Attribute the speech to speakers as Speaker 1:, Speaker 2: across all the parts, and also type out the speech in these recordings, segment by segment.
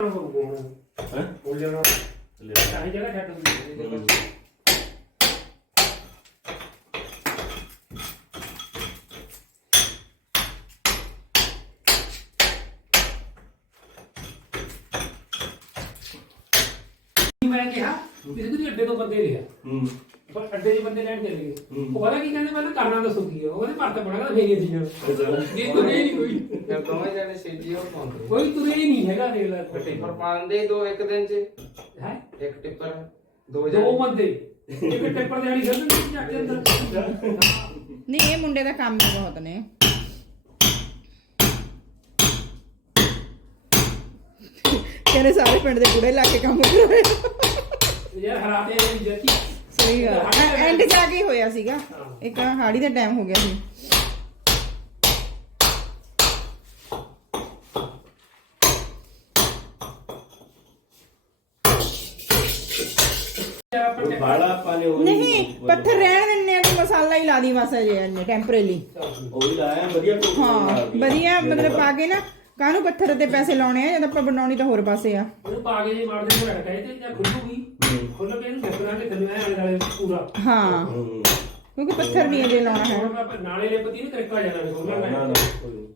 Speaker 1: ਹੈ
Speaker 2: ਬੋਲ ਜਾਣਾ
Speaker 1: ਲੈ
Speaker 2: ਸਾਰੀ ਜਗ੍ਹਾ ਛੱਡ ਦਿੰਦੀ ਮੈਂ ਕਿਹਾ ਵੀ ਤੁਸੀਂ ਅੱਡੇ ਤੋਂ ਬੰਦੇ ਲਿਆ
Speaker 1: ਹੂੰ।
Speaker 2: ਪਰ ਅੱਡੇ ਦੇ ਬੰਦੇ ਲੈਣ ਚਲੇ ਗਏ। ਉਹ ਪਤਾ ਕੀ ਕਹਿੰਦੇ ਮੈਨੂੰ ਕਰਨਾ ਦੱਸੋ ਕੀ ਹੈ ਉਹਦੇ ਭਰਤ ਬੜਾ ਕਹਿੰਦਾ ਫੇਰੀ ਸੀ ਇਹ ਤੁਰੇ ਹੀ ਨਹੀਂ ਕੋਈ।
Speaker 3: ਜਦ ਦੋਵੇਂ ਜਣੇ ਛੇਤੀ ਹੋ ਪਾਉਂਦੇ।
Speaker 2: ਕੋਈ ਤੁਰੇ ਹੀ ਨਹੀਂ ਹੈਗਾ ਦੇਖ ਲੈ ਫੱਟੇ
Speaker 3: ਟਿੱਪਰ ਪਾਉਂਦੇ ਦੋ ਇੱਕ ਦਿਨ ਚ।
Speaker 2: ਹੈ?
Speaker 3: ਇੱਕ ਟਿੱਪਰ ਦੋ
Speaker 2: ਦੋ
Speaker 3: ਜਣੇ।
Speaker 2: ਬੰਦੇ। ਇੱਕ ਟਿੱਪਰ ਦੇ ਵਾਲੀ ਖੇਡਣ ਦੀ ਚੱਕ ਕੇ ਅੰਦਰ।
Speaker 4: ਨਹੀਂ ਇਹ ਮੁੰਡੇ ਦਾ ਕੰਮ ਹੀ ਬਹੁਤ ਨੇ। ਕਹਿੰਦੇ ਸਾਰੇ ਪਿੰਡ ਦੇ ਬੁੜੇ ਲਾ ਕੇ ਕੰਮ ਕਰਾਏ।
Speaker 2: ਯਾਰ ਹਰਾਤੇ ਦੀ ਜੱਤੀ।
Speaker 4: ਸਹੀ ਗੱਲ। ਐਂਡ ਜਾ ਕੇ ਹੋਇਆ ਸੀਗਾ। ਇੱਕ ਹਾੜੀ ਦਾ ਟਾਈਮ ਹੋ ਗਿਆ ਸੀ।
Speaker 2: ਆਪਾਂ
Speaker 1: ਨੇ
Speaker 4: ਨਹੀਂ ਪੱਥਰ ਰਹਿਣ ਦਿੰਨੇ ਆ ਕਿ ਮਸਾਲਾ ਹੀ ਲਾ ਦੀ ਬਸ ਅਜੇ ਇਹਨੇ ਟੈਂਪਰੇਰੀ
Speaker 1: ਉਹ ਵੀ ਲਾਇਆ ਵਧੀਆ
Speaker 4: ਹਾਂ
Speaker 1: ਮਾਰ ਦੀ।
Speaker 4: ਵਧੀਆ ਮਤਲਬ ਪਾ ਕੇ ਨਾ ਕਾਹਨੂੰ ਪੱਥਰ ਤੇ ਪੈਸੇ ਲਾਉਣੇ ਆ? ਜਦ ਆਪਾਂ ਬਣਾਉਣੀ ਤਾਂ ਹੋਰ ਪਾਸੇ ਆ।
Speaker 2: ਉਹਨੂੰ ਪਾ ਕੇ ਜੇ ਮਾਰਦੇ ਨੂੰ ਰੜਕਾ ਤੇ ਜਾਂ ਖੁੱਲੂਗੀ ਖੁੱਲ ਕੇ ਇਹਨੂੰ ਢੱਕਣਾ ਥੱਲੇ ਆਲੇ ਵਾਲੇ ਪੂਰਾ।
Speaker 4: ਹਾਂ। ਕਿਉਂਕਿ ਪੱਥਰ ਨਹੀਂ ਅਜੇ ਲਾਉਣਾ ਹੈ।
Speaker 2: ਹੁਣ ਆਪਾਂ ਨਾਲੇ ਲਿਪਤੀ ਨੂੰ ਤਰੀਕਾ ਜਾਣਾ
Speaker 1: ਨਾ
Speaker 2: ਖੋਲਣਾ
Speaker 1: ਨਾ। ਕੋਈ ਨੀ।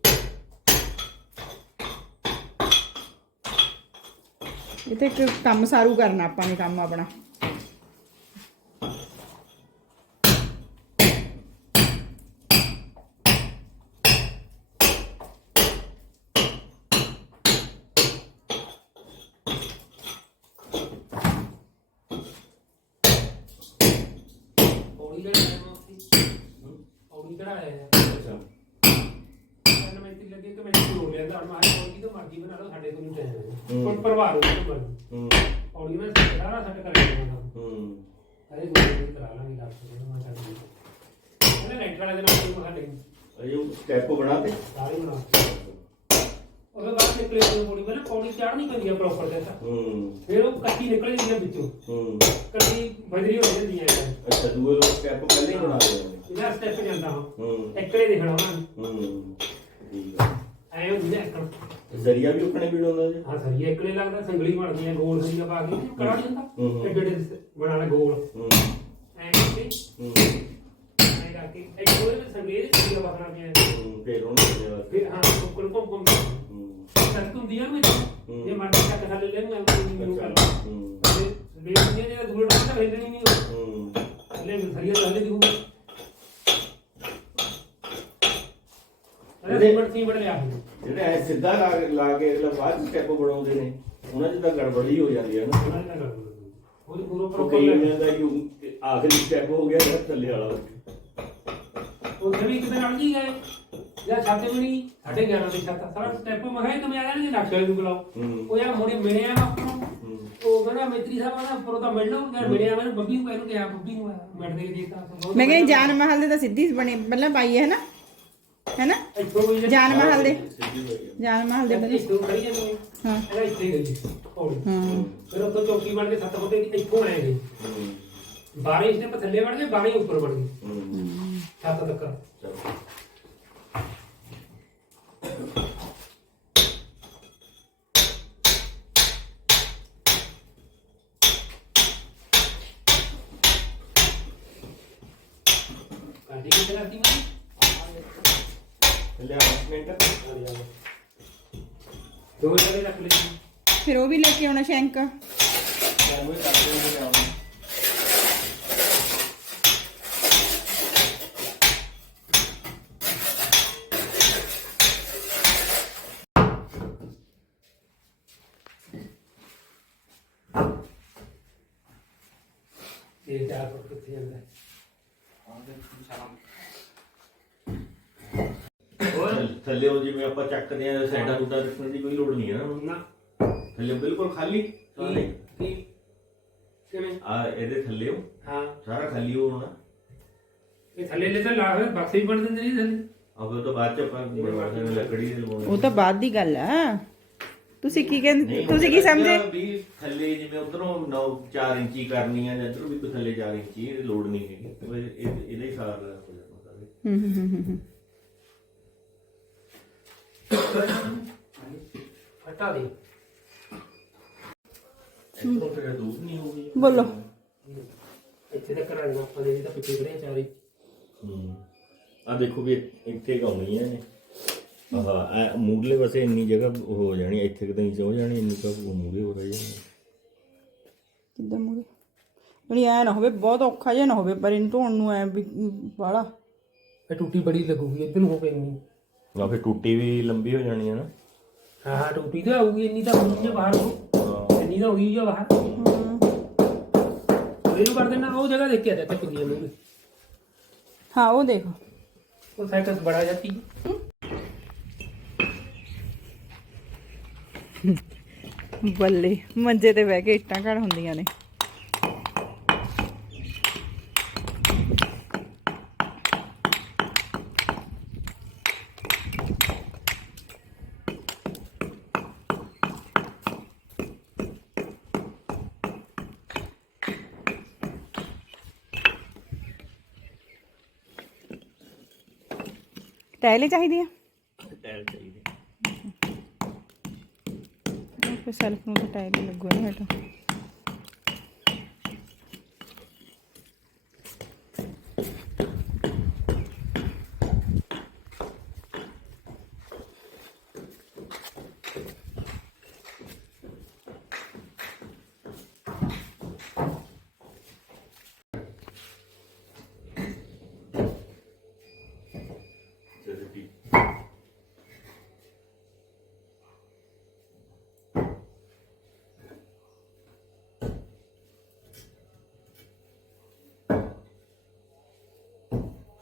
Speaker 4: ਇਹ ਤੇ ਇੱਕ ਕੰਮ ਸਾਰੂ ਕਰਨਾ ਆਪਾਂ ਨੇ ਕੰਮ ਆਪਣਾ
Speaker 2: ਪੌੜੀ ਦਾ ਟਾਈਮ ਪੌੜੀ ਚੜਾਇਆ ਹੈ
Speaker 1: ਅੱਛਾ
Speaker 2: ਕਹਿੰਦਾ ਮੈਂ ਇੱਥੇ ਲੱਗੇ ਕਿ ਮੈਂ ਛੋੜ ਲਿਆ ਤਾਂ ਮਾਰੇ ਪੌੜੀ ਤੋਂ ਮਰਜ਼ੀ ਬਣਾ ਲਓ ਸਾਡੇ ਤੋਂ ਨਹੀਂ ਚਾਹੀਦਾ
Speaker 1: ਹੂੰ।
Speaker 2: ਕੋਈ ਪਰਵਾਹ ਨਹੀਂ ਕੋਈ
Speaker 1: ਹੂੰ
Speaker 2: ਪੌੜੀ ਮੈਂ ਸਾਰਾ ਸੈੱਟ ਕਰ ਲਿਆ
Speaker 1: ਹੂੰ
Speaker 2: ਅਰੇ ਕੋਈ ਕਰਾ ਲਾਂਗੇ ਡਾਕਟਰ ਨੂੰ ਮੈਂ ਛੱਡ ਦਿੰਦਾ ਇਹਨੇ ਲੈਂਟਰ ਵਾਲੇ ਦੇ ਨਾਲ ਕੋਈ ਮਖਾ ਨਹੀਂ
Speaker 1: ਅਜੇ ਉਹ ਸਟੈਪ ਬਣਾ ਤੇ
Speaker 2: ਸਾਰੇ ਬਣਾ ਉਹਦੇ ਬਾਅਦ ਨਿਕਲੇ ਉਹ ਪੌੜੀ ਪਹਿਲਾਂ ਪੌੜੀ ਚੜ ਨਹੀਂ ਪੈਂਦੀ ਪ੍ਰੋਪਰ ਤੇ ਤਾਂ
Speaker 1: ਹੂੰ
Speaker 2: ਫਿਰ ਉਹ ਕੱਚੀ ਨਿਕਲ ਜਾਂਦੀ ਆ ਵਿੱਚੋਂ
Speaker 1: ਹੂੰ
Speaker 2: ਕੱਚੀ ਬਜਰੀ ਹੋ ਜਾਂਦੀ ਹੈ
Speaker 1: ਅੱਛਾ ਦੂਏ ਲੋਕ ਸਟੈਪ ਪਹਿਲੇ ਹੀ ਬਣਾ ਲਏ
Speaker 2: ਇਹਦਾ ਸਟੈਪ ਜਾਂਦਾ ਹਾਂ।
Speaker 1: ਹੂੰ।
Speaker 2: ਇੱਕਲੇ ਦੇਖਣਾ ਉਹਨਾਂ ਨੂੰ
Speaker 1: ਹੂੰ। ਠੀਕ ਆ
Speaker 2: ਐ ਹੁੰਦੀ ਹੈ ਇੱਕਲ
Speaker 1: ਜ਼ਰੀਆ ਵੀ ਆਪਣੇ ਵੀਡ ਹੁੰਦਾ ਜੀ।
Speaker 2: ਹਾਂ ਸਰੀਆ ਇੱਕਲੇ ਲੱਗਦਾ ਸੰਗਲੀ ਬਣਦੀ ਹੈ ਗੋਲ ਸਰੀਆ ਪਾ ਕੇ ਕੜਾ ਨਹੀਂ ਹੁੰਦਾ।
Speaker 1: ਹੂੰ।
Speaker 2: ਐਡੇ ਐਡੇ ਬਣਾ ਲੈ ਗੋਲ।
Speaker 1: ਹੂੰ।
Speaker 2: ਐ ਕਰਕੇ।
Speaker 1: ਹੂੰ।
Speaker 2: ਐ ਕਰਕੇ। ਇੱਕ ਉਹਦੇ ਵਿੱਚ ਸੰਗਲੀ ਦੇ ਸਰੀਆ ਪਾ ਕੇ
Speaker 1: ਹੂੰ ਫੇਰ ਉਹਨੇ ਜਿਹੜਾ
Speaker 2: ਫਿਰ ਹਾਂ ਕੋਲ ਕੋਲ ਕੋਲ
Speaker 1: ਹੂੰ।
Speaker 2: ਸੱਤ ਹੁੰਦੀ ਆ ਵਿੱਚ
Speaker 1: ਹੂੰ।
Speaker 2: ਜੇ ਮਰਜ਼ੀ ਚੱਕ ਥੱਲੇ ਲੈ ਨੂੰ ਐਵੇਂ ਨਹੀਂ ਕਰ
Speaker 1: ਅੱਛਾ ਹੂੰ।
Speaker 2: ਵੇ ਵੇ ਜਿਹੜਾ ਦੂਰ ਦਾ ਵੇਲਣੀ ਨਹੀਂ
Speaker 1: ਹੂੰ।
Speaker 2: ਥੱਲੇ ਸਰੀਆ ਥੱਲੇ ਦੀ ਹੋਊ ਅਰੇ
Speaker 1: ਇਹਦੇ-
Speaker 2: ਸੀਮਟ ਸੀਮਟ ਲਿਆ ਹੋਊ।
Speaker 1: ਜਿਹੜੇ ਐ ਸਿੱਧਾ ਲਾ ਕੇ ਲਾ ਕੇ ਅਗਲਾ ਬਾਅਦ ਸਟੈਪ ਬਣਾਉਂਦੇ ਨੇ ਉਹਨਾਂ 'ਚ ਤਾਂ ਗੜਬੜੀ ਹੋ ਜਾਂਦੀ ਹੈ ਨਾ।
Speaker 2: ਉਹਨਾਂ ਨੇ ਕਰ ਉਹਦੀ ਪੂਰਾ
Speaker 1: ਉਹ ਕਈ
Speaker 2: ਪ੍ਰੋਪਰ
Speaker 1: ਹੁੰਦਾ ਕਿ ਉਹ ਆਖਰੀ ਸਟੈਪ ਹੋ ਗਿਆ ਤਾਂ ਥੱਲੇ ਵਾਲਾ।
Speaker 2: ਉੱਥੇ ਵੀ ਕਿਤੇ ਅੜ ਜੀ ਗਏ ਜਾਂ ਛਾਤੇ ਮਣੀ ਸਾਡੇ 11 ਦੇ ਛਾਤਾ ਸਾਰਾ ਸਟੈਪ ਮਗਾਈ ਨਵੇਂ ਆ ਜਾਣਗੇ ਨਕਸ਼ੇ ਵਾਲੇ ਨੂੰ ਬੁਲਾਓ।
Speaker 1: ਹੂੰ।
Speaker 2: ਉਹ ਯਾਰ ਮੋੜੇ ਮਿਲਿਆ ਵਾ ਆਪਾਂ ਨੂੰ।
Speaker 1: ਹੂੰ।
Speaker 2: ਉਹ ਕਹਿੰਦਾ ਮੇਤਰੀ ਸਾਹਿਬ ਤਾਂ ਮਿਲਿਆ ਮੈਨੂੰ ਬੱਬੀ ਨੂੰ ਕਹਿੰਨੂੰ ਕਿਹਾ ਬੱਬੀ ਨੂੰ ਮਿਲ ਦੇ ਦਿੱਤਾ
Speaker 4: ਮੈਂ ਕਹਿੰਦੀ ਜਾਨ ਮਹਲ ਦੇ ਤਾਂ ਸਿੱਧੀ ਬਣੇ ਪਹਿਲਾਂ ਪਾਈ ਹੈ ਨਾ। ਹੈਨਾ
Speaker 2: ਇੱਥੋਂ ਕੋਈ
Speaker 4: ਜਾਨ ਮਹਲ ਦੇ
Speaker 1: ਸਿੱਧੀ ਹੋਈ ਆ।
Speaker 4: ਜਾਨ ਮਹਲ ਦੇ ਬਣੇ
Speaker 2: ਇੱਥੋਂ ਖੜੀ ਜਾਂਦੇ
Speaker 4: ਹਾਂ
Speaker 2: ਇਹਦਾ ਇੱਥੇ ਹੀ ਗਈ ਹੌਲੀ
Speaker 4: ਹਾਂ
Speaker 2: ਫਿਰ ਉੱਥੋਂ ਚੌਕੀ ਬਣ ਕੇ ਸੱਤ ਫੁੱਟੇ ਦੀ ਇੱਥੋਂ ਆਏ ਗਈ
Speaker 1: ਹੂੰ
Speaker 2: 12
Speaker 1: ਲਿਆ ਮਿੰਟ
Speaker 2: ਦੋ ਜਣੇ ਰੱਖ ਲਈ
Speaker 4: ਫਿਰ ਉਹ ਵੀ ਲੈ ਕੇ ਆਉਣਾ ਸ਼ੈਂਕ
Speaker 1: ਮੈਨੂੰ ਹੀ ਕਰਦੇ ਨੇ
Speaker 2: ਇਹ ਚਾਰ ਫੁੱਟ ਕਿੱਥੇ ਜਾਂਦਾ ਹੈ? ਹੋਰ
Speaker 1: ਥੱਲੇ ਉਹ ਜਿਵੇਂ ਆਪਾਂ ਚੱਕਦੇ ਆ ਸਾਈਡਾਂ ਟੁੱਟਾ ਰੱਖਣ ਦੀ ਕੋਈ ਲੋੜ ਨਹੀਂ ਹੈ ਨਾ।
Speaker 2: ਨਾ।
Speaker 1: ਥੱਲੇ ਬਿਲਕੁਲ ਖਾਲੀ ਸਾਰੇ।
Speaker 2: ਕੀ? ਕਿਵੇਂ?
Speaker 1: ਆ ਇਹਦੇ ਥੱਲੇ
Speaker 2: ਹਾਂ।
Speaker 1: ਸਾਰਾ ਖਾਲੀ ਹੋਣਾ।
Speaker 2: ਇਹ ਥੱਲੇ ਲੈ ਤਾਂ ਲਾ ਬਕਸੇ ਹੀ ਬਣ ਦਿੰਦੇ ਨਹੀਂ ਥੱਲੇ।
Speaker 1: ਅਬ ਉਹ ਤੋਂ ਬਾਅਦ ਚ ਆਪਾਂ ਬਣਵਾਉਂਦੇ ਨੇ ਲੱਕੜੀ ਦੇ ਲਵਾਉਣੇ
Speaker 4: ਉਹ ਤਾਂ ਬਾਅਦ ਦੀ ਗੱਲ ਆ। ਤੁਸੀਂ ਕੀ ਕਹਿੰਦੇ ਤੁਸੀਂ ਕੀ ਸਮਝੇ?
Speaker 1: ਵੀ ਥੱਲੇ ਜਿਵੇਂ ਉਧਰੋਂ 9 4 ਇੰਚੀ ਕਰਨੀ ਆ ਜਾਂ ਇਧਰੋਂ ਵੀ ਕੋਈ ਥੱਲੇ 4 ਇੰਚੀ ਲੋੜ ਨਹੀਂ ਹੈਗੀ। ਉਹ ਇਹ- ਇਹ- ਇਹਦਾ ਹੀ ਸਾਰ ਹੋ
Speaker 4: ਹੂੰ ਹੂੰ ਹੂੰ, ਹੂੰ।
Speaker 2: ਹਟਾ ਦੇ
Speaker 1: ਇੱਥੋਂ ਫਿਰ ਦੂਰ ਨਹੀਂ ਹੋਊਗੀ
Speaker 4: ਬੋਲੋ।
Speaker 2: ਇੱਥੇ ਤੱਕ ਆਣਾ ਆਪਾਂ ਜਿਹੜੀ ਤਾਂ ਪਿੱਛੇ ਖੜੇ ਚਾਰੀ
Speaker 1: ਹੂੰ। ਆ ਦੇਖੋ ਵੀ ਇੱਥੇ ਗਾਉਣੀਆਂ ਨੇ ਆਹ ਮੂਰਲੇ ਪਾਸੇ ਇੰਨੀ ਜਗ੍ਹਾ ਹੋ ਜਾਣੀ ਇੱਥੇ ਕਿਤੇ ਨਹੀਂ ਹੋ ਜਾਣੀ ਇੰਨੀ ਤਾਂ ਉਹ ਮੂਰੇ ਹੋ ਰਹੀ ਹੈ
Speaker 4: ਕਿੱਦਾਂ ਮੂਰੇ ਜਿਹੜੀ ਐ ਨਾ ਹੋਵੇ ਬਹੁਤ ਔਖਾ ਜਿਹਾ ਨਾ ਹੋਵੇ ਪਰ ਇਹਨੂੰ ਧੋਣ ਨੂੰ ਐ ਵੀ ਬਾਲਾ
Speaker 2: ਇਹ ਟੂਟੀ ਬੜੀ ਲੱਗੂਗੀ ਇੱਧਰ ਨੂੰ ਹੋ ਕੇ
Speaker 1: ਆ ਫਿਰ ਟੁੱਟੀ ਵੀ ਲੰਬੀ ਹੋ ਜਾਣੀ ਹੈ ਨਾ।
Speaker 2: ਹਾਂ ਹਾਂ ਟੂਟੀ ਤਾਂ ਆਊਗੀ ਇੰਨੀ ਤਾਂ ਹੋਣੀ ਆ ਬਾਹਰ ਨੂੰ।
Speaker 1: ਹਾਂ।
Speaker 2: ਇੰਨੀ ਤਾਂ ਹੋਈ ਆ ਬਾਹਰ। ਇਹਨੂੰ ਕਰ ਦੇਣਾ ਉਹ ਜਗ੍ਹਾ ਦੇਖ ਕੇ ਆ ਜਾ ਕਿੰਨੀ ਮੂਰੇ
Speaker 4: ਹਾਂ ਉਹ ਦੇਖ।
Speaker 2: ਉਹ ਸਾਈਕਲ ਬੜਾ ਜਾਤੀ
Speaker 4: ਬੱਲੇ ਮੰਜੇ ਤੇ ਬਹਿ ਕੇ ਇੱਟਾਂ ਘੜ ਹੁੰਦੀਆਂ ਨੇ। ਟਾਇਲੇ ਚਾਹੀਦੀ ਆ?
Speaker 1: ਟਾਇਲ ਚਾਹੀਦੀ
Speaker 4: ਫਿਰ ਸੈਲਫ ਨੂੰ ਤਾਂ ਟਾਇਲ ਲੱਗੂ ਨਾ ਹੇਠਾਂ
Speaker 1: ਚਲੋ ਠੀਕ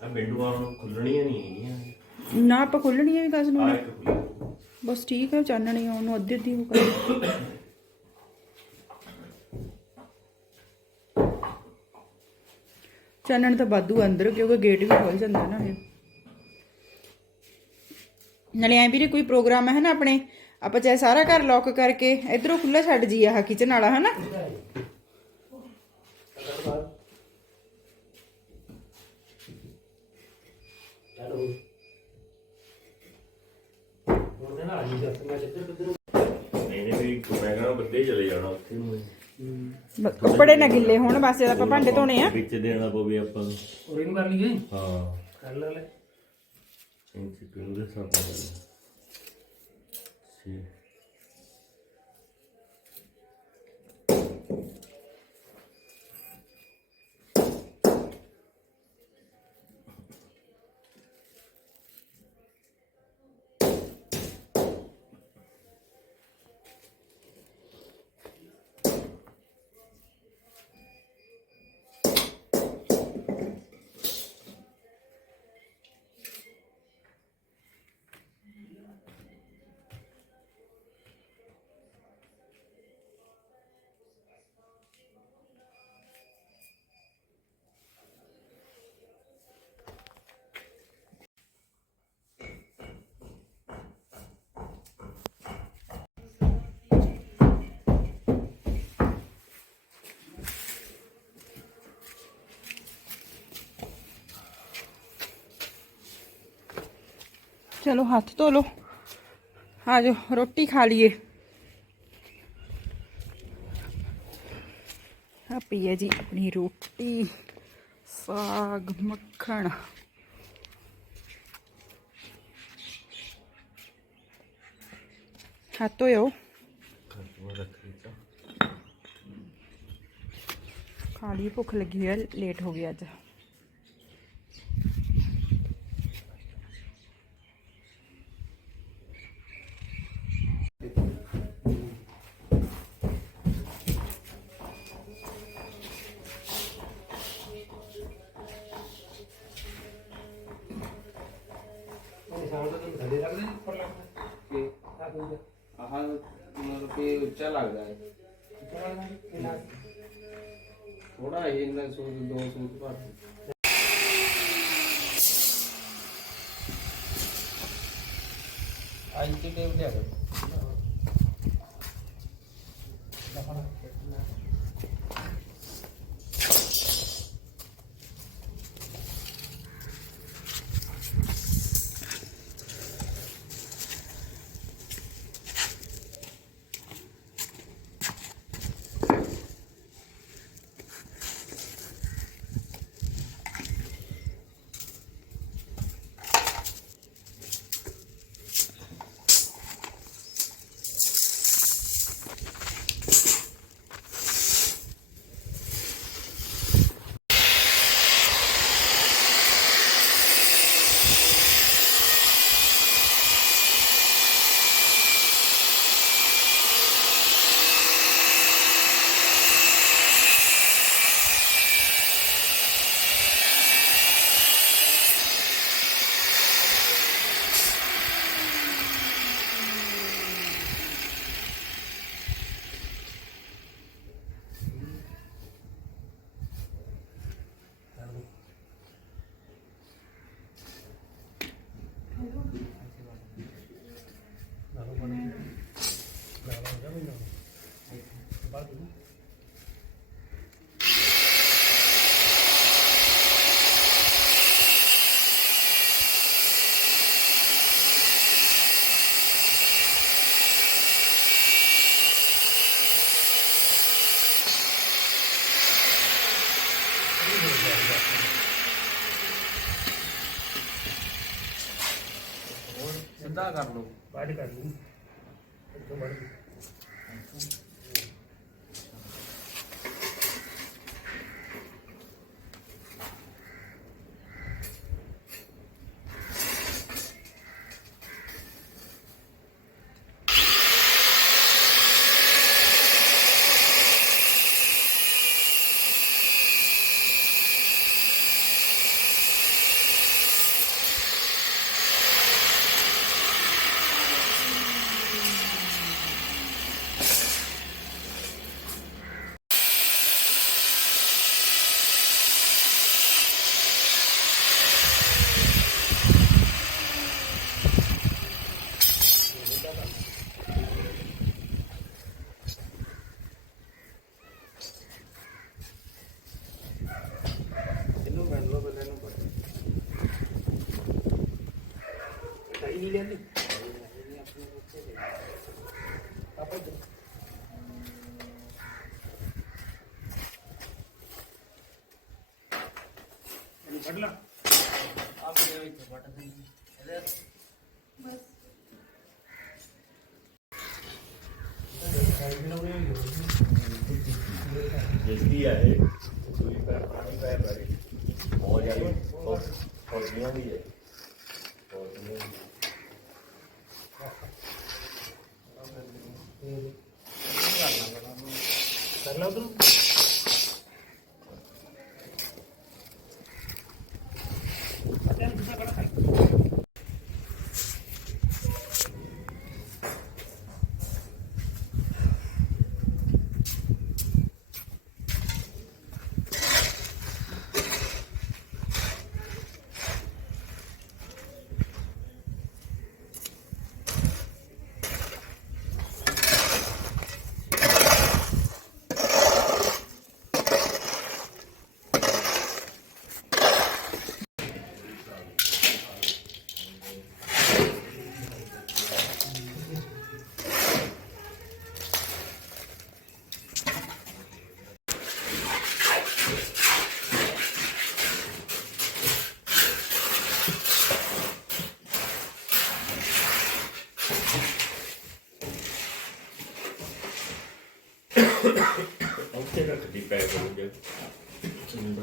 Speaker 1: ਆ ਨੂੰ ਖੁੱਲਣੀਆਂ ਨਹੀਂ ਹੈਗੀਆਂ।
Speaker 4: ਨਾ ਆਪਾਂ ਖੋਲਣੀ ਹੈ ਵੀ ਕਸ ਨੂੰ
Speaker 1: ਆ ਇੱਕ ਖੁੱਲੀ
Speaker 4: ਬਸ ਠੀਕ ਹੈ ਚਾਨਣੀ ਆ ਉਹਨੂੰ ਅੱਧੀ ਅੱਧੀ ਉਹ ਕਰ। ਚਾਨਣ ਤਾਂ ਵਾਧੂ ਆ ਅੰਦਰ ਕਿਉਂਕਿ ਗੇਟ ਵੀ ਖੁੱਲ ਜਾਂਦਾ ਨਾ ਇਹ ਨਾਲੇ ਐਂ ਵੀਰੇ ਕੋਈ ਪ੍ਰੋਗਰਾਮ ਹੈ ਨਾ ਆਪਣੇ? ਆਪਾਂ ਚਾਹੇ ਸਾਰਾ ਘਰ ਲੌਕ ਕਰਕੇ ਇਧਰੋਂ ਖੁੱਲਾ ਛੱਡ ਜੀ ਆਹ ਕਿਚਨ ਵਾਲਾ ਹੈ।
Speaker 2: ਚਲੋ ਕਿੱਧਰ
Speaker 1: ਵੀ ਮੈਂ ਬੱਦੇ ਜਾਣਾ ਉੱਥੇ ਨੂੰ
Speaker 4: ਬ- ਕੱਪੜੇ ਨਾ ਗਿੱਲੇ ਹੋਣ ਬਸ ਜਦ ਆਪਾਂ ਭਾਂਡੇ ਧੋਣੇ ਆ।
Speaker 1: ਵਿੱਚ ਦੇਣਾ ਪਵੇ ਆਪਾਂ ਨੂੰ।
Speaker 2: ਹੋਰ ਇਹਨੂੰ ਕਰ ਲਈਏ
Speaker 1: ਹਾਂ।
Speaker 2: ਕਰ ਲੈ ਲੈ
Speaker 1: ਇੰਚ ਪਿੰਡ ਦੇ ਸਾਥ ਨਾਲ ਸੀ
Speaker 4: ਚਲੋ ਹੱਥ ਧੋ ਲਓ। ਆ ਜਾਓ, ਰੋਟੀ ਖਾ ਲਈਏ। ਆ ਪੀਏ ਜੀ ਆਪਣੀ ਰੋਟੀ, ਸਾਗ, ਮੱਖਣ। ਹੱਥ ਧੋਇਓ। ਖਾ ਲਈ ਭੁੱਖ ਲੱਗੀ ਹੈ, ਲੇਟ ਹੋ ਗਈ ਅੱਜ
Speaker 2: ਉਹ ਨਿਸ਼ਾਨ ਤਾਂ ਤੁਹਾਨੂੰ ਥੱਲੇ ਲੱਗਦਾ ਉੱਪਰ ਲੱਗਦਾ
Speaker 3: ਕਿ
Speaker 2: ਆ ਕੋਈ
Speaker 3: ਆਹ ਮਤਲਬ ਕਿ ਉੱਚਾ ਲੱਗਦਾ ਹੈ
Speaker 2: ਕਿੰਨਾ
Speaker 3: ਥੋੜਾ ਇਹ ਸੂਤ ਦੋ ਸੂਤ ਭਰ ਦਿਓ। ਆਈ ਕੇ ਟੇਪ ਲਿਆ ਕਰੋ ਸਿੱਧਾ ਕਰ ਲਓ।
Speaker 2: ਬਾਅਦ ਕਰ ਲਈ ਇੱਥੋਂ ਵੜ ਗਈ
Speaker 3: ਇਹਨੂੰ ਮਿਲ ਲਓ ਪਹਿਲਾਂ ਇਹਨੂੰ ਪੜ੍ਹ
Speaker 2: ਟਾਈ ਨਹੀਂ ਲੈਂਦੀ ਇਹਨੂੰ ਕੱਢ ਲਾ
Speaker 3: ਆ ਮੇਰੇ ਇੱਥੇ ਪੜ੍ਹ ਦੇ ਇਹਦੇ
Speaker 1: ਜਿਸਦੀ ਆ ਇਹ ਸੂਈ ਪੈ ਪਾਣੀ ਪੈ ਬੜੀ ਬਹੁਤ ਜਾਨੀ ਫੌਜੀਆਂ ਦੀ ਹੈ ਫੌਜੀਆਂ ਦੀ
Speaker 2: ਕਰ ਲਾ ਉਧਰ
Speaker 1: ਉੱਥੇ ਰੱਖਦੀ ਪੈ ਕਰੋ ਜੇ ਚੰਦਾ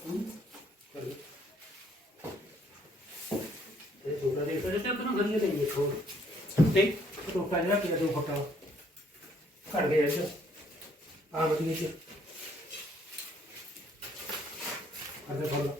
Speaker 4: ਹੂੰ ਇੱਕ ਸਾਈਡ ਤੇ
Speaker 2: ਇਹ ਛੋਟਾ ਦੇਖ ਤੇ ਤੈਨੂੰ ਵਧੀਆ ਨਹੀਂ ਦੇਖੋ ਤੇ ਟੋਕਾ ਜਿਹੜਾ ਕਿਹਦਾ ਦੋ ਫੁੱਟਾ ਘੜ ਗਿਆ ਇੱਧਰ। ਆ ਵਧੀਆ ਚ ਅਰੇ ਫੜ ਲਾ